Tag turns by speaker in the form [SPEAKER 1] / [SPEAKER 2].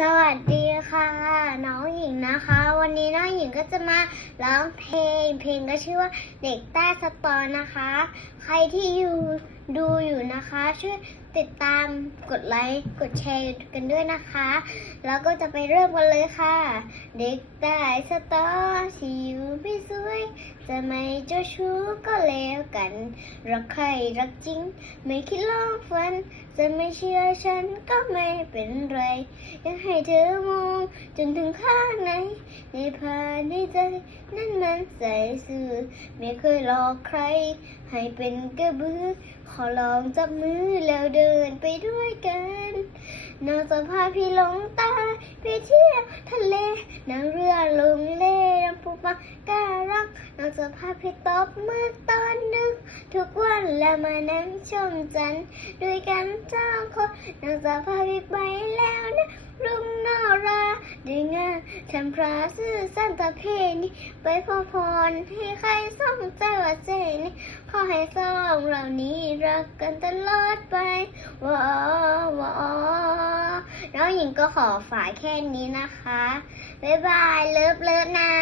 [SPEAKER 1] สวัสดีค่ะ น้องหญิงนะคะ วันนี้น้องหญิงก็จะมาร้องเพลง เพลงก็ชื่อว่าเด็กใต้สตอนะคะ ใครที่อยู่ดูอยู่นะคะ ช่วยติดตามกดไลค์กดแชร์กันด้วยนะคะ แล้วก็จะไปเริ่มกันเลยค่ะ เด็กใต้สตอที่อยู่ไม่สวย จะไม่เจ้าชู้ก็แล้วกัน รักใครรักจริง ไม่คิดลองฝัน จะไม่เชื่อฉันก็ไม่เป็นไร ยังให้เธอมองจนถึงข้างใน ในภายในใจ นั่นมันใส่สื่อ ไม่เคยหลอกใคร ให้เป็นกระบือ ขอลองจับมือแล้วเดินไปด้วยกันนางจะพาพี่หลงตาไปเที่ยวทะเลนางเรือลงเล่น มาก้ารักนางจะพาพี่ตบมือตอนนึง ทุกวันแล้วมานั่งชมจันทร์ด้วยกันสองคนนางจะพาพี่ไปแล้วนะรุ่งนอราด้วยงานทำพระซื่อสันตะเพนีไปพอพรให้ใครส่องใจว่าเจนี่ขอให้สองเหล่านี้รักกันตลอดไปว้าวว้าวน้องหญิงก็ขอฝากแค่นี้นะคะ บ๊ายบาย เลิฟเลิฟนะ